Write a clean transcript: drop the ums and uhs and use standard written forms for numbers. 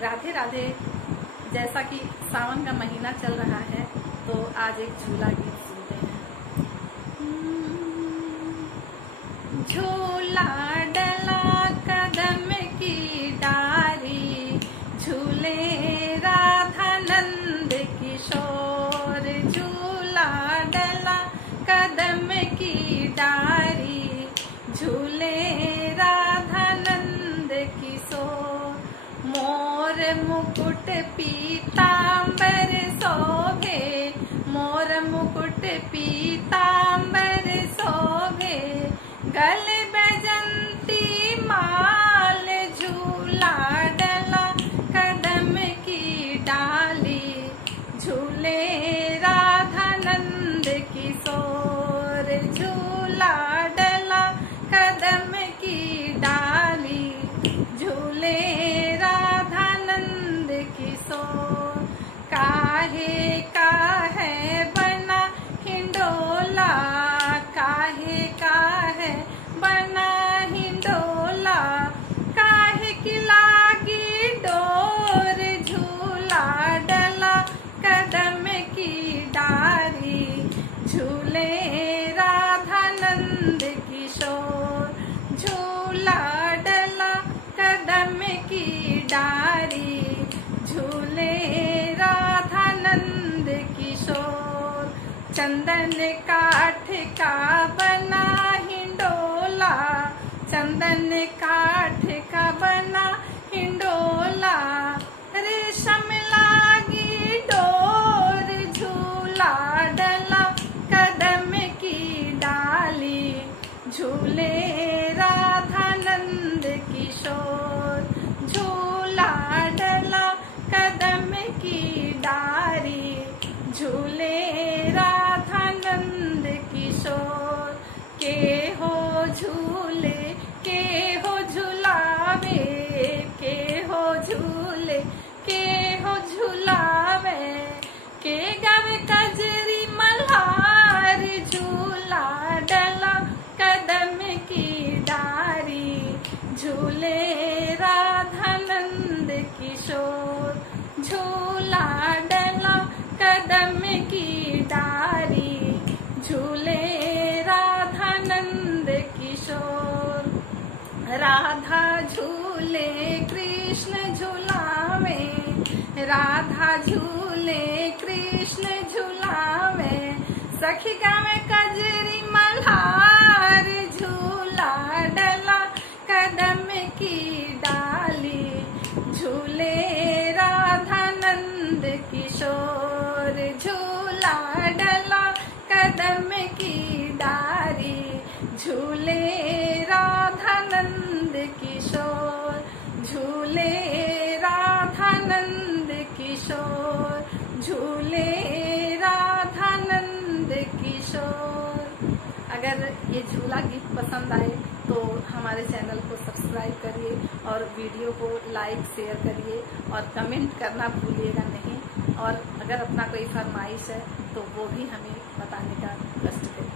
राधे राधे। जैसा कि सावन का महीना चल रहा है तो आज एक झूला गीत सुनते हैं। झूला डला कदम की डारी, झूले राधा नंद किशोर। झूला डला कदम की डारी, झूले राधा नंद किशोर। मोर मुकुट पीतांबर शोभे, मोर मुकुट पीतांबर शोभे। गले बैजंती माल, झूला डला कदम की डाली, झूले राधा नंद किशोर। झूला डला कदम की डाली, झूले राधा नंद किशोर। काहे का है बना हिंडोला, काहे का है बना हिंडोला। काहे की लागी डोर, झूला डला कदम की डारी, झूले राधा नंद किशोर। झूला डला कदम की डारी, झूले राधा नंद किशोर। चंदन काठ का बना हिंडोला, चंदन काठ का बना हिंडोला। रेशम लागी डोर, झूला डला कदम की डाली, झूले राधा नंद किशोर। झूला डला कदम की डारी, झूले राधा नंद किशोर। के हो झूले, के हो झुलावे, के हो झूले, के हो झुलावे। के गावे कजरी मल्हार, झूला डला कदम की डारी, झूले राधा नंद किशोर। झूला डला कदम की डारी, झूले राधा नंद किशोर। राधा झूले कृष्ण झुलावे, राधा झूले कृष्ण झुलावे। सखी गावे कजरी मल्हार, झूला डला कदम की डाली, झूले राधा नंद किशोर। झूला डला कदम की डारी, झूले राधा नंद किशोर। झूले राधा नंद किशोर, झूले राधा नंद किशोर। अगर ये झूला गीत पसंद आए तो हमारे चैनल को सब्सक्राइब करिए और वीडियो को लाइक शेयर करिए और कमेंट करना भूलिएगा नहीं। और अगर अपना कोई फरमाइश है तो वो भी हमें बताने का कष्ट करिए।